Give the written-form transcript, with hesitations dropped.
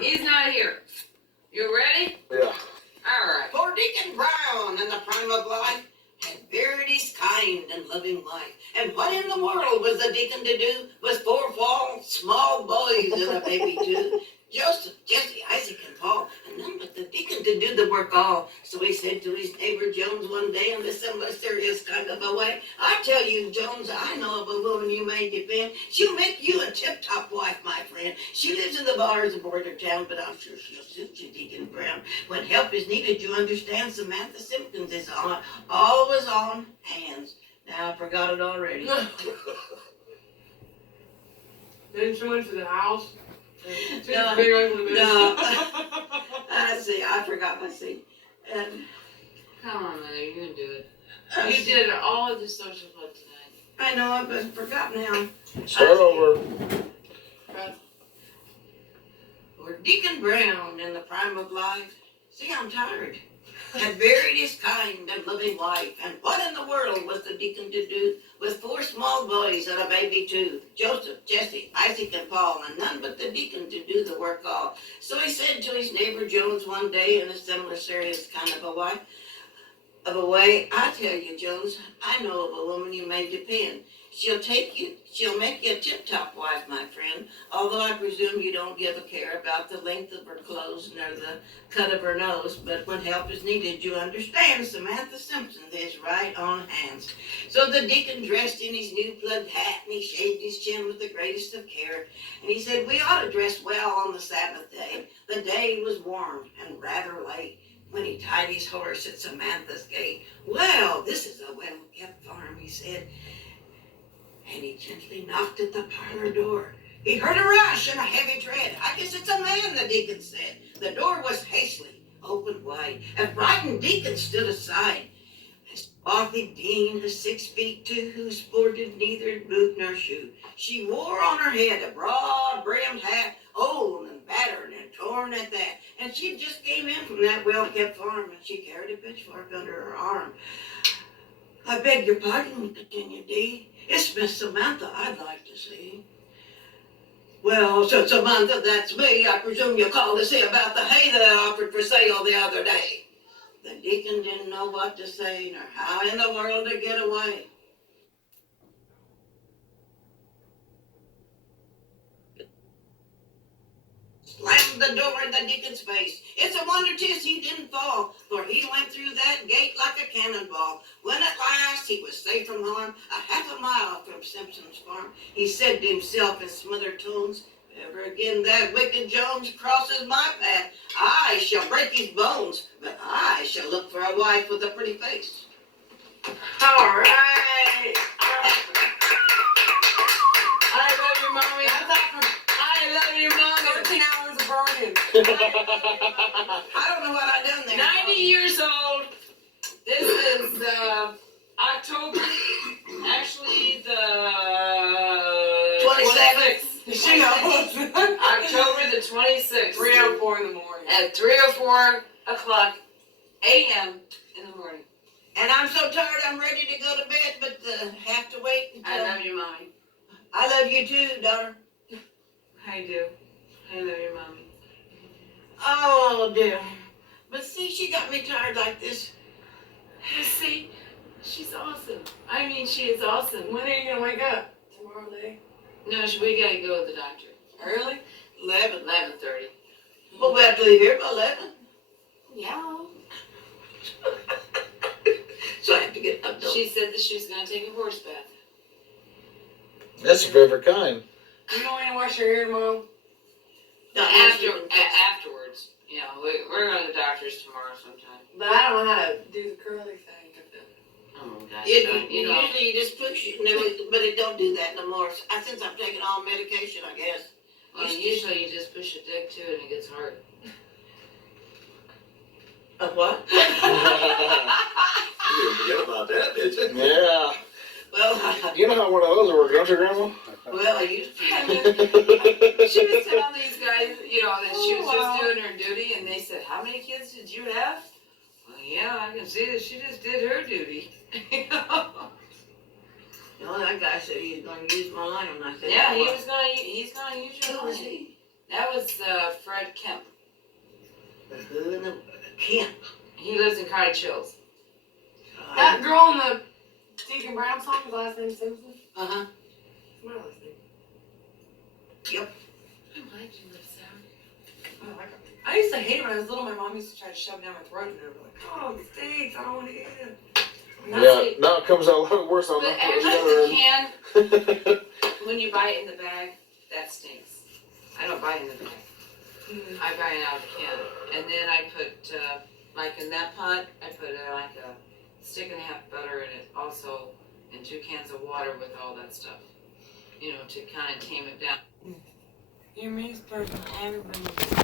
here. He's not here. You ready? Yeah. All right. For Deacon Brown in the prime of life had buried his kind and loving wife. And what in the world was the deacon to do? Was four small boys and a baby too. Joseph, Jesse, Isaac, and Paul, and none but the deacon to do the work all. So he said to his neighbor Jones one day in this similar serious kind of a way, I tell you, Jones, I know of a woman you may depend. She'll make you a tip-top wife, my friend. She lives in the bars of border town, but I'm sure she'll suit you, Deacon Brown. When help is needed, you understand, Samantha Simpkins is always on hands. Now I forgot it already. Then she went to the house. No, big ugly bitch. no. I see. I forgot my seat. Come on, Mother. You can do it. You did all of the social club tonight. I know. I've forgotten now. Start over. For Deacon Brown in the prime of life. See, I'm tired. Had buried his kind and loving wife. And what in the world was the deacon to do? With four small boys and a baby too. Joseph, Jesse, Isaac, and Paul, and none but the deacon to do the work all. So he said to his neighbor Jones one day in a similar serious kind of a way, I tell you, Jones, I know of a woman you may depend. She'll make you a tip-top wife, my friend, although I presume you don't give a care about the length of her clothes nor the cut of her nose, but when help is needed, you understand, Samantha Simpson is right on hands. So the deacon dressed in his new plugged hat, and he shaved his chin with the greatest of care, and he said, we ought to dress well on the Sabbath day. The day was warm and rather late when he tied his horse at Samantha's gate. Well, this is a well-kept farm, he said. And he gently knocked at the parlor door. He heard a rush and a heavy tread. I guess it's a man, the deacon said. The door was hastily opened wide. A frightened deacon stood aside. A swarthy dean, 6'2", who sported neither boot nor shoe. She wore on her head a broad-brimmed hat, old and battered and torn at that. And she just came in from that well-kept farm, and she carried a pitchfork under her arm. I beg your pardon, continued Dee. It's Miss Samantha I'd like to see. Well, said Samantha, that's me. I presume you called to see about the hay that I offered for sale the other day. The deacon didn't know what to say, nor how in the world to get away. Slammed the door in the deacon's face. It's a wonder 'tis he didn't fall, for he went through that gate like a cannonball. When at last he was safe from harm, a half a mile from Simpson's farm, he said to himself in smothered tones, ever again that wicked Jones crosses my path, I shall break his bones, but I shall look for a wife with a pretty face. All right. I love you, Mommy. I love you, Mommy. 13 hours of burning. I don't know what I done there. 90 years old. This is October. Actually, the 26th. She knows. October the 26th. 3:04 in the morning. At 3:04 o'clock a.m. in the morning. And I'm so tired I'm ready to go to bed, but have to wait until... I love you, Mommy. I love you too, daughter. I do. I love you, Mommy. Oh, dear. But see, she got me tired like this. You see, she's awesome. I mean, she is awesome. When are you gonna wake up? Tomorrow day? No, we gotta go to the doctor. Early? 11:30. Well, we have to leave here by 11. Yeah. So I have to get up. She said that she was gonna take a horse bath. That's your favorite kind. You don't want to wash your hair tomorrow? Afterwards. You know, we're going to the doctor's tomorrow sometime. But I don't know how to do the curly thing. Oh, gosh. Usually you just push it, but it don't do that no more. Since I'm taking all medication, I guess. Well, usually you just push a dick too and it gets hard. A what? You didn't forget about that, did you? Yeah. Well, You know how one of those work, don't you, Grandma? I used to. She was telling these guys, you know, that she was just doing her duty, and they said, how many kids did you have? Well, yeah, I can see that she just did her duty. You know, that guy said he was going to use my line, and I said, Yeah, he's gonna use your Who was line. he? That was Fred Kemp. Who in the Kemp? He lives in Cottage Hills. That girl in the Deacon Brown song, his last name Simpson. Uh-huh. It's my last name. Yep. I'm glad you live south. I like it. I used to hate it when I was little. My mom used to try to shove it down my throat, and I was like, "Oh, it stinks. I don't want to eat it." Yeah, now it comes out a lot worse on But the actually, other the end. can, when you buy it in the bag, that stinks. I don't buy it in the bag. Mm. I buy it out of the can. And then I put, like in that pot, I put like a stick and a half butter in it also, and 2 cans of water with all that stuff. You know, to kind of tame it down. You may start everybody.